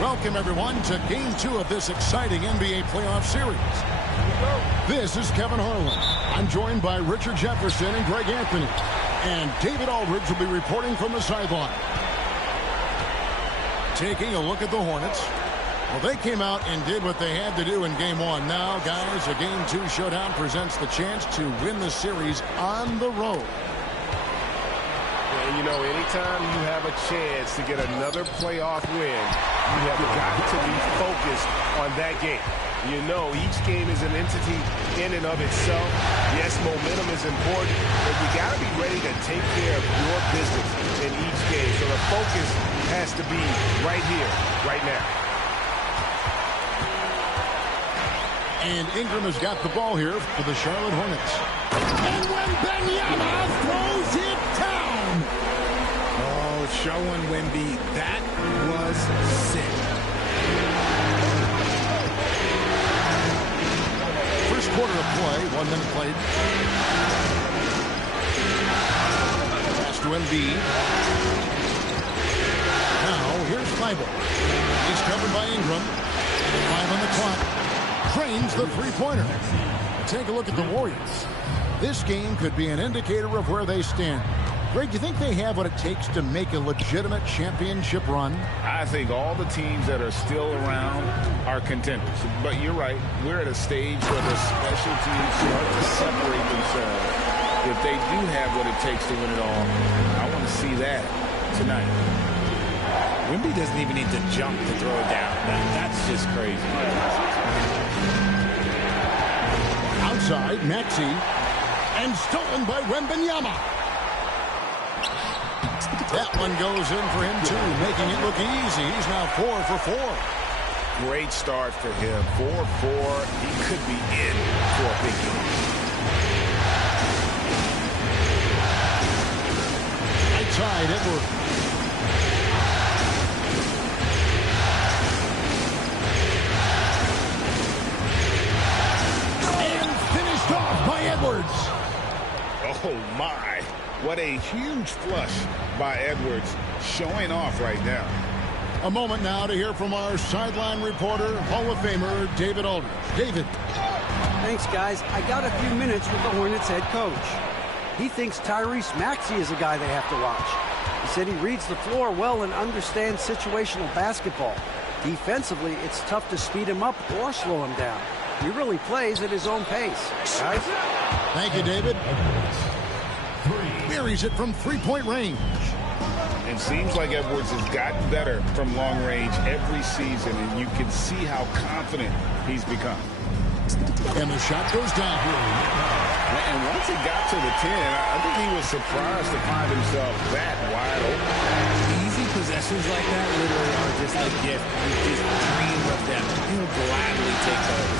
Welcome, everyone, to Game 2 of this exciting NBA playoff series. This is Kevin Harlan. I'm joined by Richard Jefferson and Greg Anthony. And David Aldridge will be reporting from the sideline. Taking a look at the Hornets. Well, they came out and did what they had to do in Game 1. Now, guys, a Game 2 showdown presents the chance to win the series on the road. And, you know, anytime you have a chance to get another playoff win, you have got to be focused on that game. You know, each game is an entity in and of itself. Yes, momentum is important, but you got to be ready to take care of your business in each game. So the focus has to be right here, right now. And Ingram has got the ball here for the Charlotte Hornets. And Wembanyama throws it down. Oh, showing Wemby, that was sick. First quarter of play, 1 minute played. Pass to Embiid. Now, here's Kleber. He's covered by Ingram. 5 on the clock. Drains the three-pointer. Take a look at the Warriors. This game could be an indicator of where they stand. Greg, do you think they have what it takes to make a legitimate championship run? I think all the teams that are still around are contenders. But you're right. We're at a stage where the special teams start to separate themselves. If they do have what it takes to win it all, I want to see that tonight. Wemby doesn't even need to jump to throw it down. That's just crazy. Outside, Maxey. And stolen by Wembanyama. That one goes in for him, too, making it look easy. He's now 4 for 4. Great start for him. 4-4. He could be in for a big game. Outside, Edwards. And finished off by Edwards. Oh, my. What a huge flush by Edwards, showing off right now. A moment now to hear from our sideline reporter, Hall of Famer David Aldridge. David. Thanks, guys. I got a few minutes with the Hornets head coach. He thinks Tyrese Maxey is a guy they have to watch. He said he reads the floor well and understands situational basketball. Defensively, it's tough to speed him up or slow him down. He really plays at his own pace. Guys? Thank you, David. Buries it from three-point range. It seems like Edwards has gotten better from long range every season, and you can see how confident he's become. And the shot goes down here. And once he got to the 10, I think he was surprised to find himself that wide open. Easy possessions like that literally are just a gift. You just dream of them. He'll gladly take those.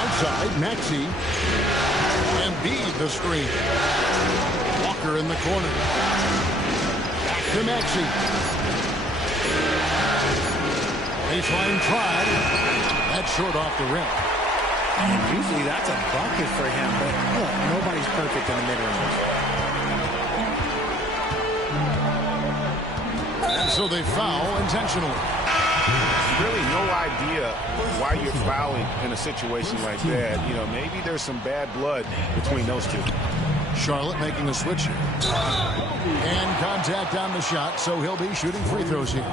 Outside, Maxey. Embiid the screen. Walker in the corner. Back to Maxey. Baseline tried. That's short off the rim. And usually that's a bucket for him, but look, nobody's perfect in the mid-range. And so they foul intentionally. Really no idea why you're fouling in a situation like that. You know, maybe there's some bad blood between those two. Charlotte making a switch here. And contact on the shot, so he'll be shooting free throws here.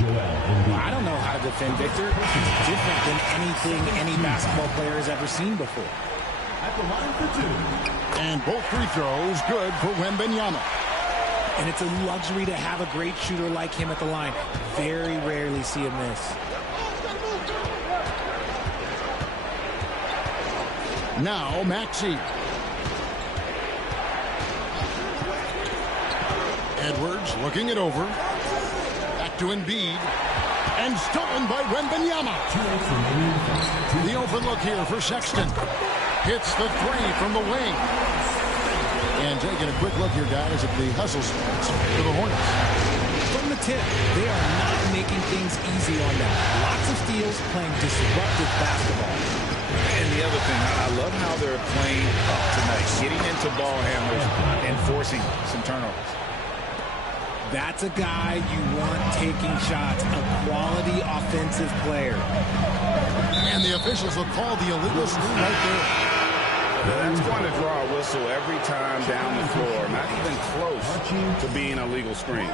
I don't know how to defend Victor. It's different than anything any basketball player has ever seen before. And both free throws good for Wembanyama. And it's a luxury to have a great shooter like him at the line. Very rarely see him miss. Now Maxey. Edwards looking it over. Back to Embiid. And stolen by Wembanyama. The open look here for Sexton. Hits the three from the wing. And taking a quick look here, guys, at the hustle starts for the Hornets. From the tip, they are not making things easy on them. Lots of steals, playing disruptive basketball. And the other thing, I love how they're playing up tonight, getting into ball handlers and forcing some turnovers. That's a guy you want taking shots, a quality offensive player. And the officials will call the illegal screen right there. That's going to draw a whistle every time down the floor. Not even close to being a legal screen.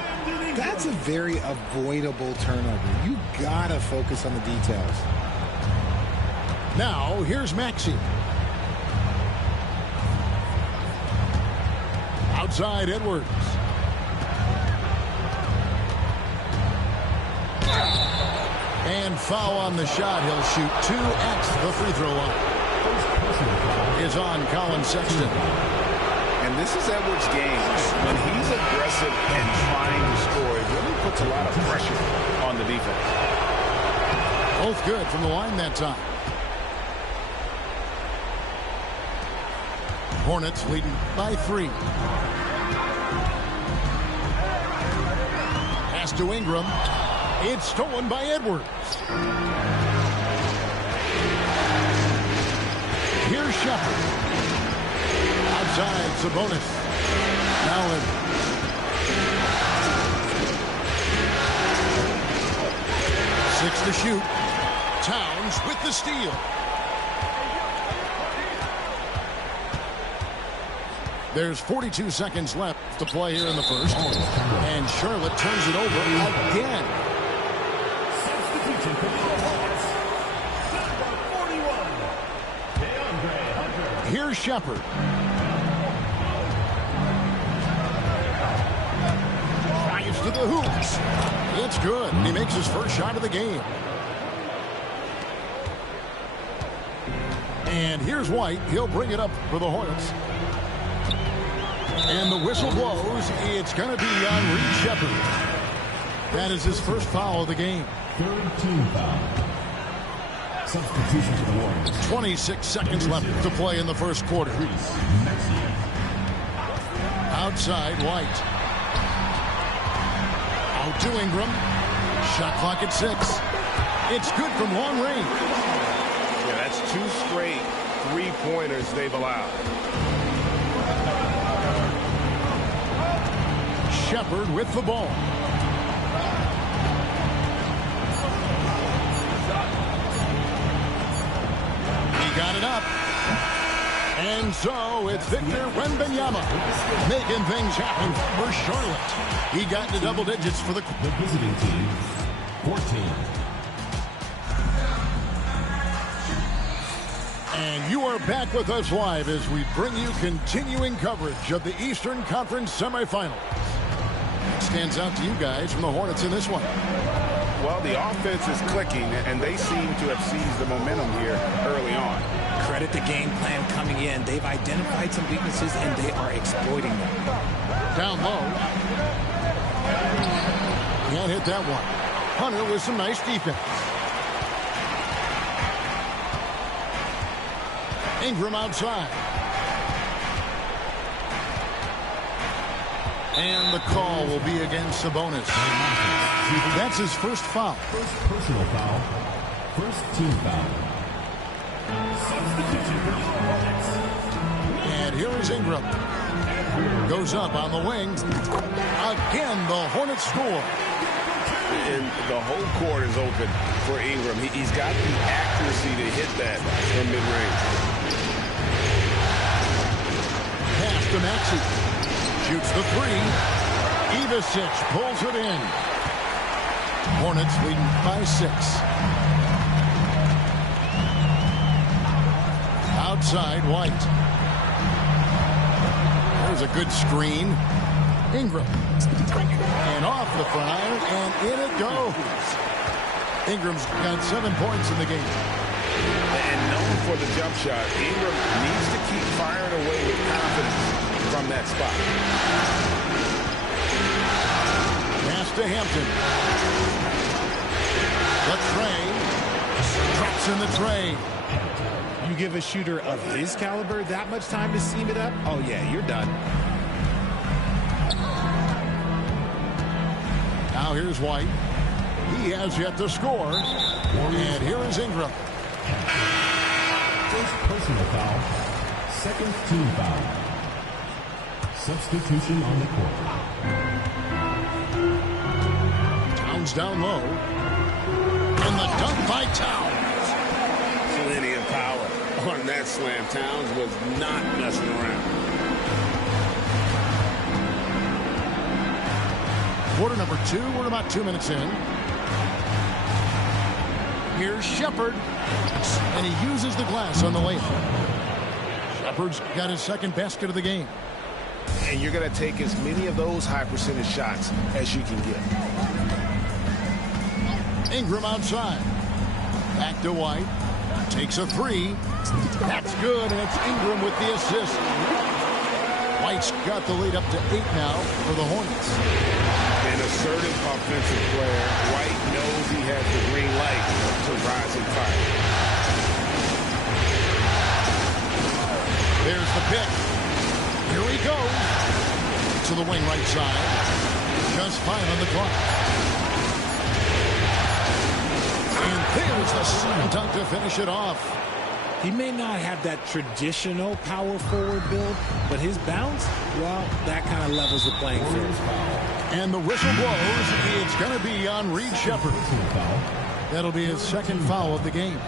That's a very avoidable turnover. You gotta focus on the details. Now, here's Maxey. Outside, Edwards. And foul on the shot. He'll shoot 2 at the free throw line. Is on Colin Sexton. And this is Edwards' game. When he's aggressive and trying to score, it really puts a lot of pressure on the defense. Both good from the line that time. Hornets leading by 3. Pass to Ingram. It's stolen by Edwards. Here's Shepherd. Outside, Sabonis. Now in. Six to shoot. Towns with the steal. There's 42 seconds left to play here in the first. And Charlotte turns it over again. Here's Shepherd. Drives to the hoops. It's good. He makes his first shot of the game. And here's White. He'll bring it up for the Hornets. And the whistle blows. It's going to be on Reed Shepherd. That is his first foul of the game. Third team foul. Substitution to the Warriors. 26 seconds left to play in the first quarter. Outside, White. Out to Ingram. Shot clock at 6. It's good from long range. Yeah, that's 2 straight three-pointers they've allowed. Shepherd with the ball. got it up. And so it's Victor Wembanyama making things happen for Charlotte. He got into double digits for the visiting team, 14. And you are back with us live as we bring you continuing coverage of the Eastern Conference semifinals. What stands out to you guys from the Hornets in this one? Well, the offense is clicking, and they seem to have seized the momentum here early on. Credit the game plan coming in. They've identified some weaknesses, and they are exploiting them. Down low. Can't hit that one. Hunter with some nice defense. Ingram outside. And the call will be against Sabonis. That's his first foul. First personal foul. First team foul. Substitution for the Hornets. And here is Ingram. Goes up on the wing. Again, the Hornets score. And the whole court is open for Ingram. He's got the accuracy to hit that from mid-range. Pass to Maxey. Shoots the three. Ivicic pulls it in. Hornets leading by 6. Outside, White. There's a good screen. Ingram. And off the front iron, and in it goes. Ingram's got 7 points in the game. And known for the jump shot, Ingram needs to keep firing away with confidence from that spot. Pass to Hampton. The tray. Drops in the tray. You give a shooter of his caliber that much time to seam it up? Oh, yeah, you're done. Now here's White. He has yet to score. And here is Ingram. First personal foul. Second team foul. Substitution on the court. Towns down low. And the dunk by Towns. Plenty of power on that slam. Towns was not messing around. Quarter number 2. We're about 2 minutes in. Here's Shepherd. And he uses the glass on the layup. Shepherd's got his second basket of the game. And you're going to take as many of those high percentage shots as you can get. Ingram outside. Back to White. Takes a three. That's good, and it's Ingram with the assist. White's got the lead up to 8 now for the Hornets. An assertive offensive player. White knows he has the green light to rise and fire. There's the pick. Here he goes. To the wing right side. Just 5 on the clock. And there's the slam dunk to finish it off. He may not have that traditional power forward build, but his bounce, well, that kind of levels the playing field. And the whistle blows. It's going to be on Reed Shepherd. That'll be his second foul of the game.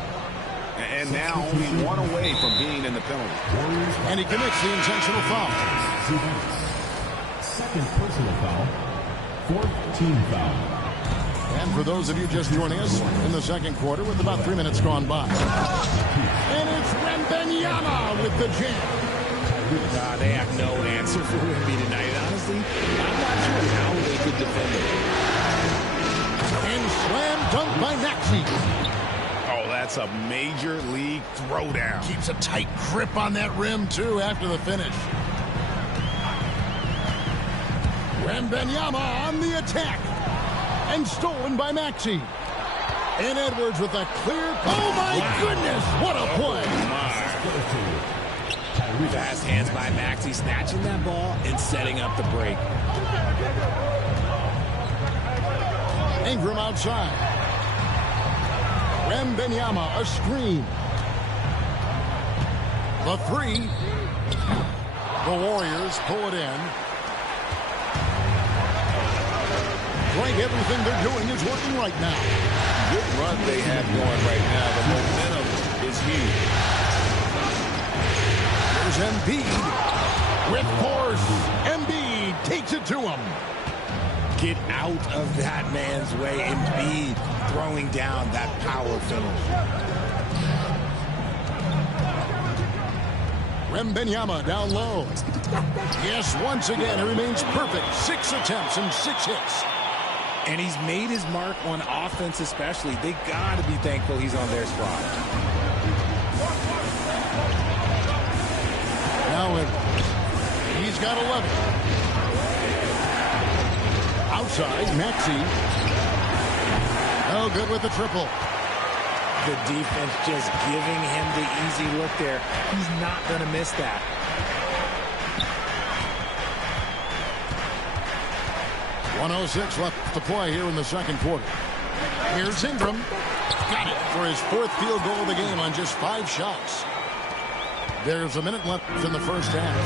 And now only 1 away from being in the penalty. And he commits the intentional foul. Second personal foul. Fourth team foul. And for those of you just joining us in the second quarter with about 3 minutes gone by. And it's Wembanyama with the jam. They have no answer for Wemby tonight. Honestly, I'm not sure how they could defend him. And slam dunk by Maxey. Oh, that's a major league throwdown. Keeps a tight grip on that rim, too, after the finish. Wembanyama on the attack. And stolen by Maxey. And Edwards with a clear... Oh, my goodness! What a play! Fast hands by Maxey, snatching that ball and setting up the break. Ingram outside. Wembanyama, a screen. The three. The Warriors pull it in. Frank, everything they're doing is working right now. Good run they have going right now. The momentum is huge. Here's Embiid with force. Embiid takes it to him. Get out of that man's way. Embiid throwing down that power finish. Wembanyama down low. Yes, once again, he remains perfect. 6 attempts and 6 hits. And he's made his mark on offense especially. They got to be thankful he's on their squad. Now he's got 11. Outside, Maxey. Oh, good with the triple. The defense just giving him the easy look there. He's not going to miss that. .106 left to play here in the second quarter. Here's Ingram. Got it for his 4th field goal of the game on just 5 shots. There's a minute left in the first half.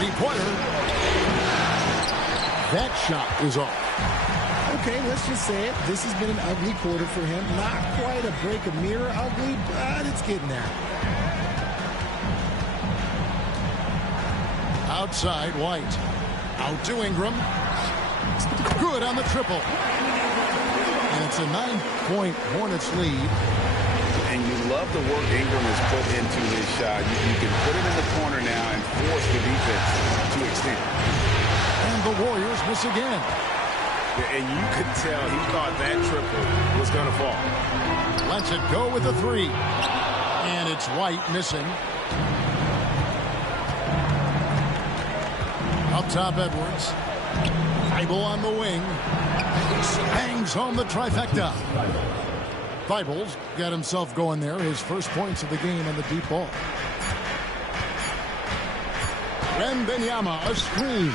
3-pointer. That shot is off. Okay, let's just say it. This has been an ugly quarter for him. Not quite a break a mirror ugly, but it's getting there. Outside, White. Out to Ingram. Good on the triple. And it's a 9-point Hornets lead. And you love the work Ingram has put into his shot. You can put it in the corner now and force the defense to extend. And the Warriors miss again. And you could tell he thought that triple was going to fall. Lets it go with a 3. And it's White missing. Up top, Edwards. Thibault on the wing. Hangs home the trifecta. Thibault's got himself going there. His first points of the game on the deep ball. Wembanyama, a screen.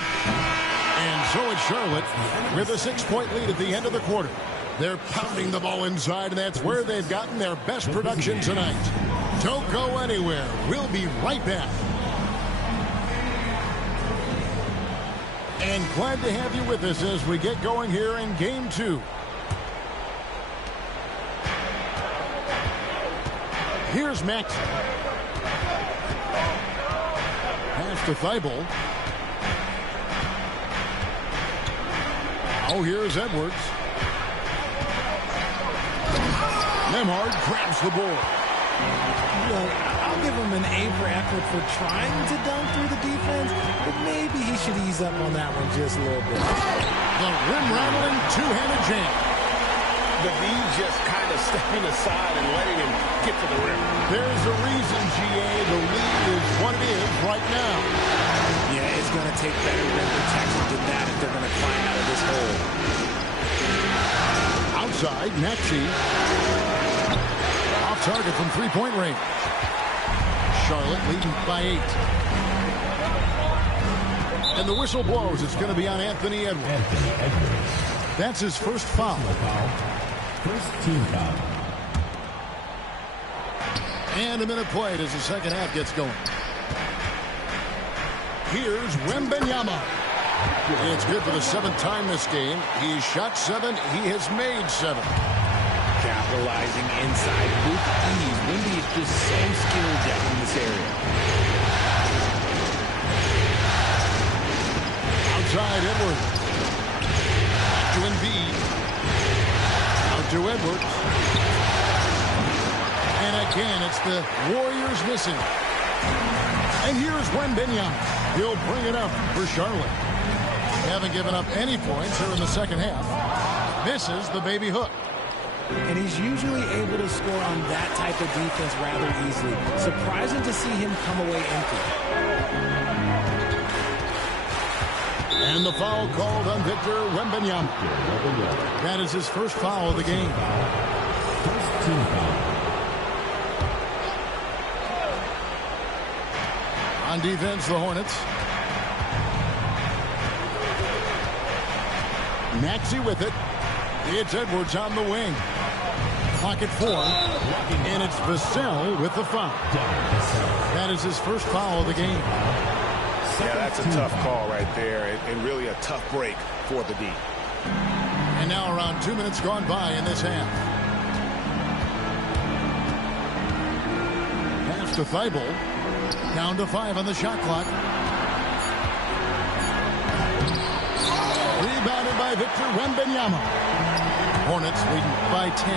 And so it's Charlotte with a 6-point lead at the end of the quarter. They're pounding the ball inside, and that's where they've gotten their best production tonight. Don't go anywhere. We'll be right back. And glad to have you with us as we get going here in Game 2. Here's Max. Pass to Thibault. Oh, here's Edwards. Nembhard grabs the board. Well, I'll give him an A for effort for trying to dunk through the defense, but maybe he should ease up on that one just a little bit. The rim-rattling two-handed jam. The D just kind of stepping aside and letting him get to the rim. There's a reason, GA. The lead is what it is right now. Yeah, it's going to take better rim protection than that if they're going to climb out of this hole. Outside, Maxey. Off target from three-point range. Charlotte leading by 8. And the whistle blows. It's going to be on Anthony Edwards. That's his first foul. First team foul. And a minute played as the second half gets going. Here's Wembanyama. It's good for the 7th time this game. He's shot 7. He has made 7. Capitalizing inside with ease. Wemby is just so skilled down in this area. Outside Edwards. To Embiid. Out to Edwards. And again, it's the Warriors missing. And here's Wembanyama. He'll bring it up for Charlotte. Haven't given up any points here in the second half. Misses the baby hook. And he's usually able to score on that type of defense rather easily. Surprising to see him come away empty. And the foul called on Victor Wembanyama. That is his first foul of the game. First team foul. On defense, the Hornets. Maxey with it. It's Edwards on the wing. Clock at 4. And it's Vassell with the foul. That is his first foul of the game. Yeah, that's a tough call right there, and really a tough break for the D. And now around 2 minutes gone by in this half. to Thibault. Down to 5 on the shot clock. Rebounded by Victor Wembanyama. Hornets leading by 10.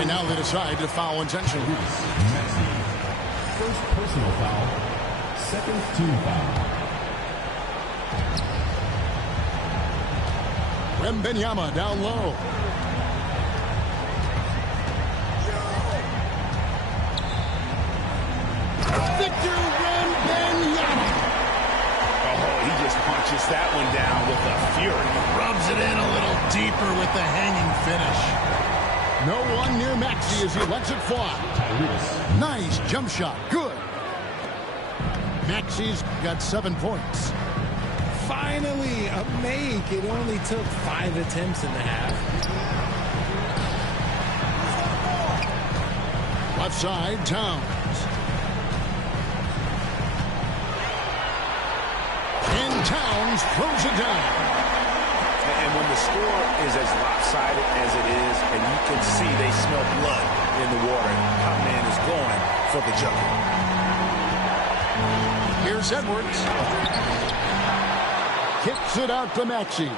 And now they decide to foul intentionally. Maxey. First personal foul. Second team foul. Wembanyama down low. Victor Wembanyama. Oh, he just punches that one down with a fury. Rubs it in a little deeper with the hanging finish. No one near Maxey as he lets it fly. Nice jump shot. Good. Maxey's got 7 points. Finally, a make. It only took 5 attempts in the half. Left side, Towns. And Towns throws it down. And when the score is as lopsided as it is, and you can see they smell blood in the water, our man is going for the jugger. Here's Edwards. Kicks it out to Maxey.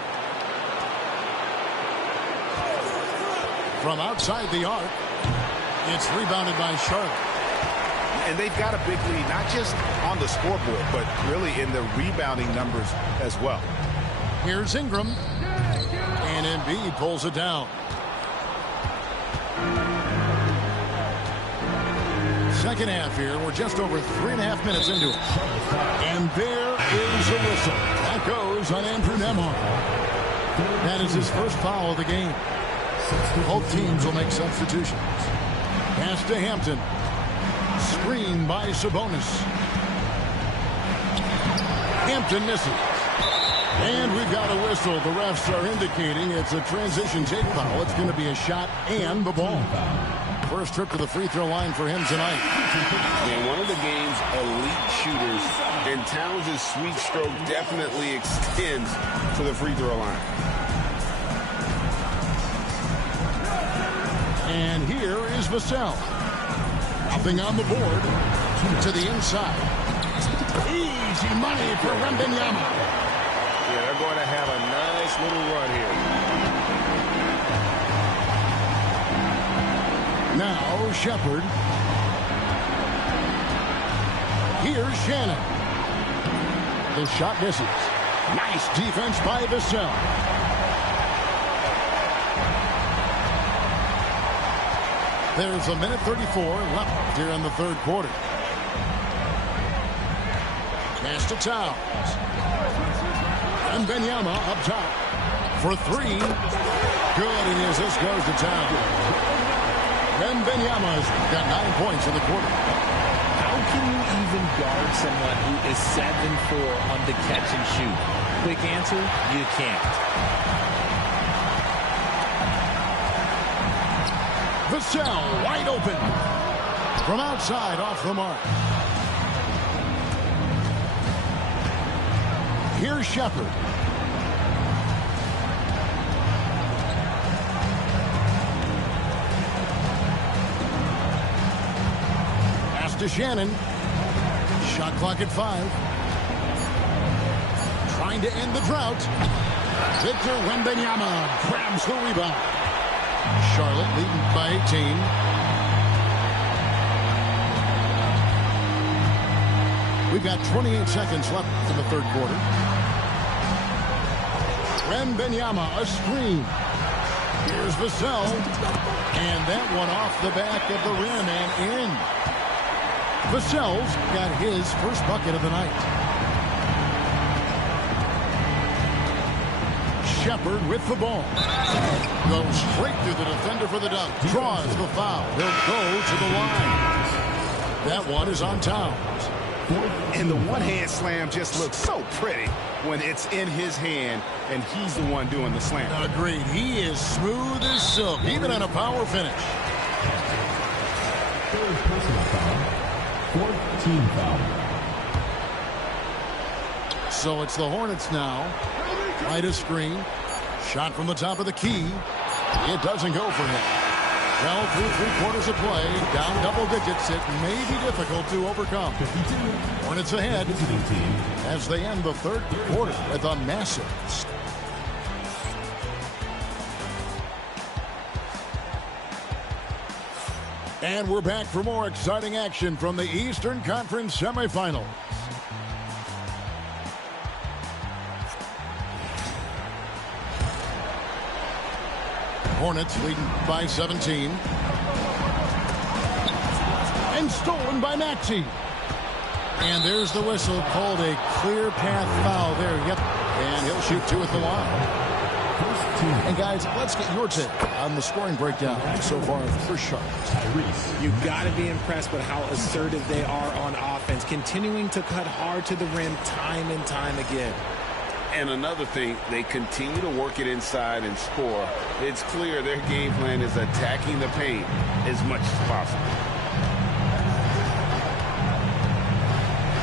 From outside the arc, it's rebounded by Charlotte. And they've got a big lead, not just on the scoreboard, but really in the rebounding numbers as well. Here's Ingram. And Embiid pulls it down. Second half here. We're just over 3.5 minutes into it. And there is a whistle. That goes on Andrew Nembhard. That is his first foul of the game. Both teams will make substitutions. Pass to Hampton. Screen by Sabonis. Hampton misses. And we've got a whistle. The refs are indicating it's a transition take foul. It's going to be a shot and the ball. First trip to the free throw line for him tonight. And one of the game's elite shooters, and Towns' sweet stroke definitely extends to the free throw line. And here is Vassell. Nothing on the board. To the inside. Easy money for Wembanyama. Yeah, they're going to have a nice little run here. Now Shepard. Here's Shannon. The shot misses. Nice defense by Vassell. There's a minute 34 left here in the third quarter. Pass to Towns. And Wembanyama up top for 3. Good, and as this goes to Towns. Wembanyama's got 9 points in the quarter. How can you even guard someone who is 7-4 on the catch and shoot? Quick answer, you can't. Vassell wide open. From outside off the mark. Here's Shepard. Pass to Shannon. Shot clock at 5. Trying to end the drought. Victor Wembanyama grabs the rebound. Charlotte leading by 18. We've got 28 seconds left in the third quarter. Wembanyama, a screen. Here's Vassell. And that one off the back of the rim and in. Vassell's got his first bucket of the night. Shepard with the ball. Goes straight through the defender for the dunk. Draws the foul. He'll go to the line. That one is on Towns. And the one-hand slam just looks so pretty when it's in his hand and he's the one doing the slam. Agreed. He is smooth as silk, even on a power finish. Third personal foul. Fourth team foul. So it's the Hornets now. Right a screen. Shot from the top of the key. It doesn't go for him. Well, through 3 quarters of play, down double digits, it may be difficult to overcome. Hornets ahead as they end the 3rd quarter with a massive. And we're back for more exciting action from the Eastern Conference semifinals. Hornets leading by 17. And stolen by Maxey. And there's the whistle, called a clear path foul there. Yep. And he'll shoot 2 at the line. And guys, let's get your take on the scoring breakdown so far for Charlotte. You've got to be impressed with how assertive they are on offense, continuing to cut hard to the rim time and time again. And another thing, they continue to work it inside and score. It's clear their game plan is attacking the paint as much as possible.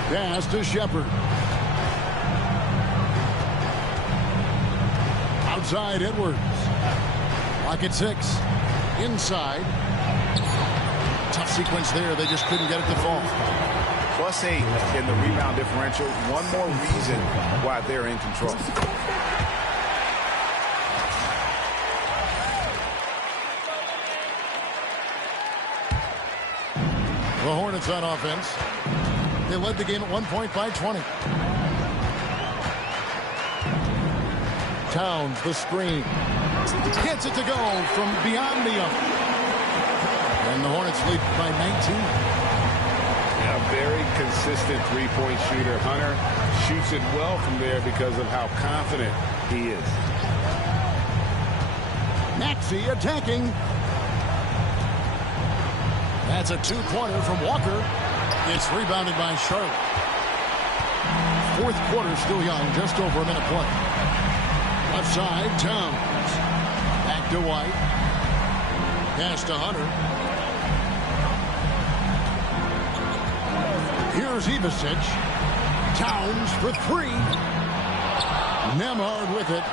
Pass to Shepherd. Outside Edwards. Pocket 6. Inside. Tough sequence there. They just couldn't get it to fall. +8 in the rebound differential. One more reason why they're in control. The Hornets on offense. They led the game at 1 point by 20. Towns, the screen. Gets it to go from beyond the arc. And the Hornets lead by 19. A very consistent three-point shooter. Hunter shoots it well from there because of how confident he is. Maxey attacking. That's a 2-pointer from Walker. It's rebounded by Charlotte. 4th quarter still young, just over a minute play. Left side, Towns. Back to White. Pass to Hunter. Here's Ivicic. Towns for 3. Nembhard with it.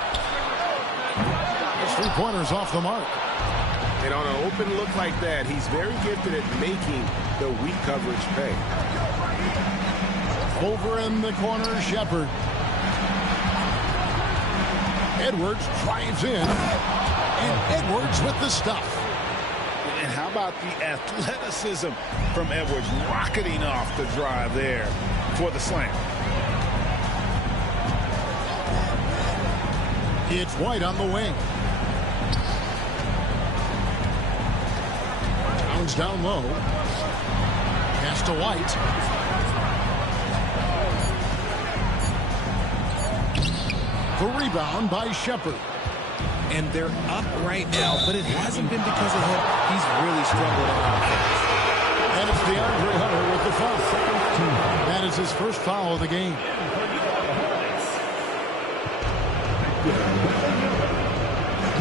His 3-pointer's off the mark. And on an open look like that, he's very gifted at making the weak coverage pay. Over in the corner, Shepherd. Edwards drives in. And Edwards with the stuff. And how about the athleticism from Edwards rocketing off the drive there for the slam. It's White on the wing. Towns down low. Pass to White. The rebound by Shepherd. And they're up right now, but it hasn't been because of him. He's really struggled on offense. And it's DeAndre Hunter with the foul. That is his first foul of the game.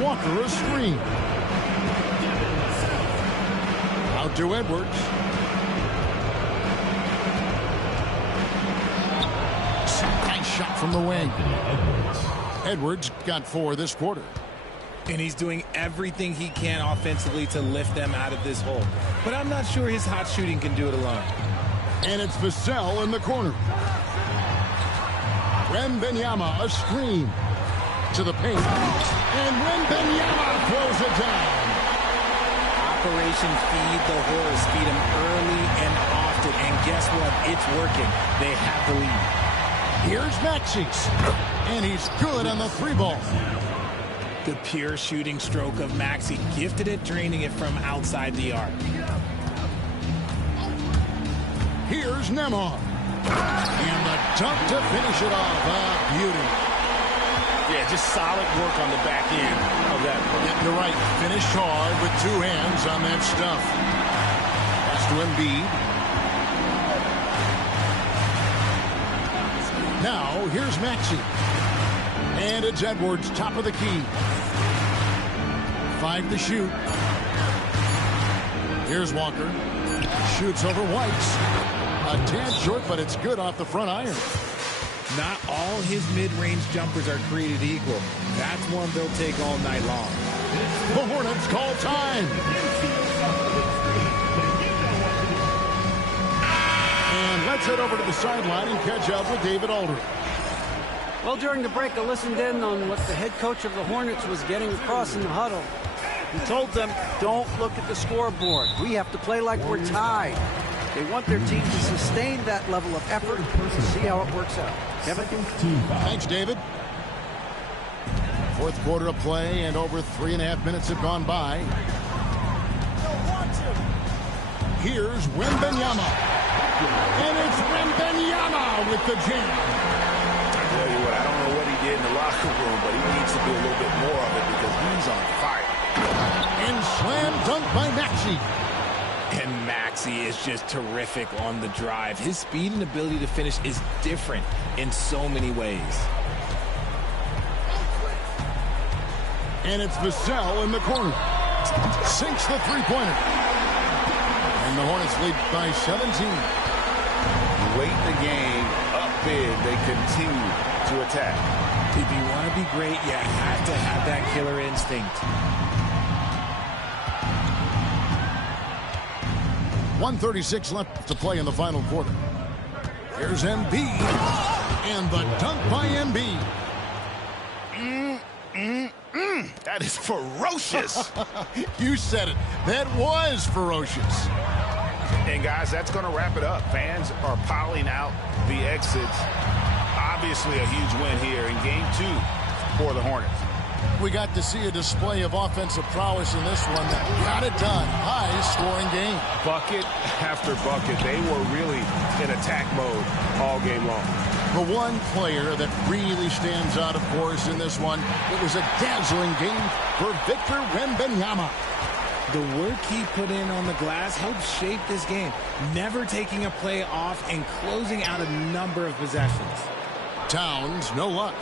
Walker a screen. Out to Edwards. Nice shot from the wing. Edwards got 4 this quarter. And he's doing everything he can offensively to lift them out of this hole. But I'm not sure his hot shooting can do it alone. And it's Vassell in the corner. Wembanyama a screen to the paint. And Wembanyama throws it down. Operation Feed the Horse. Feed him early and often. And guess what? It's working. They have the lead. Here's Maxey. And he's good on the 3-ball. The pure shooting stroke of Maxey. Gifted at draining it from outside the arc. Here's Nembhard. And the dunk to finish it off. Beauty. Yeah, just solid work on the back end of that play. Yeah, you're right. Finished hard with 2 hands on that stuff. Pass to Embiid. Now, here's Maxey. And it's Edwards, top of the key. 5 to shoot. Here's Walker. Shoots over White. A tad short, but it's good off the front iron. Not all his mid-range jumpers are created equal. That's one they'll take all night long. The Hornets call time. And let's head over to the sideline and catch up with David Aldridge. Well, during the break, I listened in on what the head coach of the Hornets was getting across in the huddle. He told them, don't look at the scoreboard. We have to play like we're tied. They want their team to sustain that level of effort to see how it works out. Kevin? Thanks, David. Fourth quarter of play, and over 3.5 minutes have gone by. Here's Wembanyama. And it's Wembanyama with the jam. I tell you what, I don't know what he did in the locker room, but he needs to do a little bit more of it because he's on fire. And slam dunk by Maxey. And Maxey is just terrific on the drive. His speed and ability to finish is different in so many ways. And it's Vassell in the corner. Sinks the three-pointer. And the Hornets lead by 17. Late in the game, up big, they continue to attack. If you want to be great, you have to have that killer instinct. 1:36 left to play in the final quarter. Here's Embiid. And the dunk by Embiid. That is ferocious. You said it. That was ferocious. And, guys, that's going to wrap it up. Fans are piling out the exits. Obviously a huge win here in Game 2 for the Hornets. We got to see a display of offensive prowess in this one that got it done. High-scoring game. Bucket after bucket. They were really in attack mode all game long. The one player that really stands out, of course, in this one, it was a dazzling game for Victor Wembanyama. The work he put in on the glass helped shape this game, never taking a play off and closing out a number of possessions. Towns, no luck.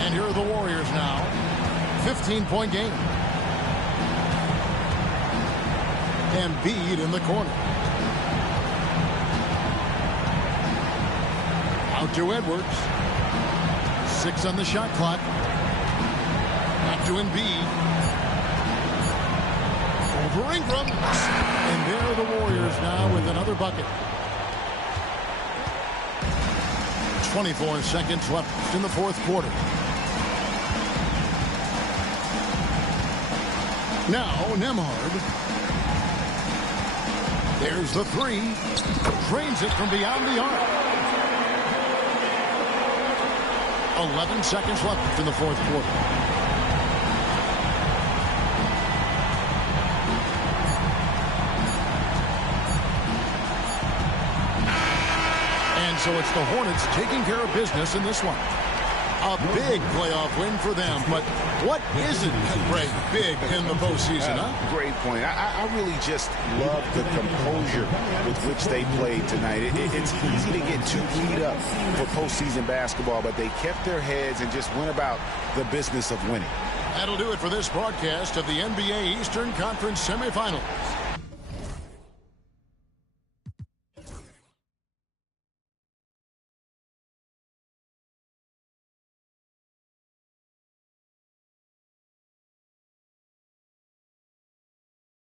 And here are the Warriors now. 15-point game. Embiid in the corner. Out to Edwards. 6 on the shot clock. Back to Embiid. Over Ingram. And there are the Warriors now with another bucket. 24 seconds left in the fourth quarter. Now Nembhard. There's the three. Drains it from beyond the arc. 11 seconds left in the fourth quarter. So it's the Hornets taking care of business in this one. A big playoff win for them, but what isn't, Greg, big in the postseason, huh? Great point. I really just love the composure with which they played tonight. It's easy to get too keyed up for postseason basketball, but they kept their heads and just went about the business of winning. That'll do it for this broadcast of the NBA Eastern Conference Semifinals.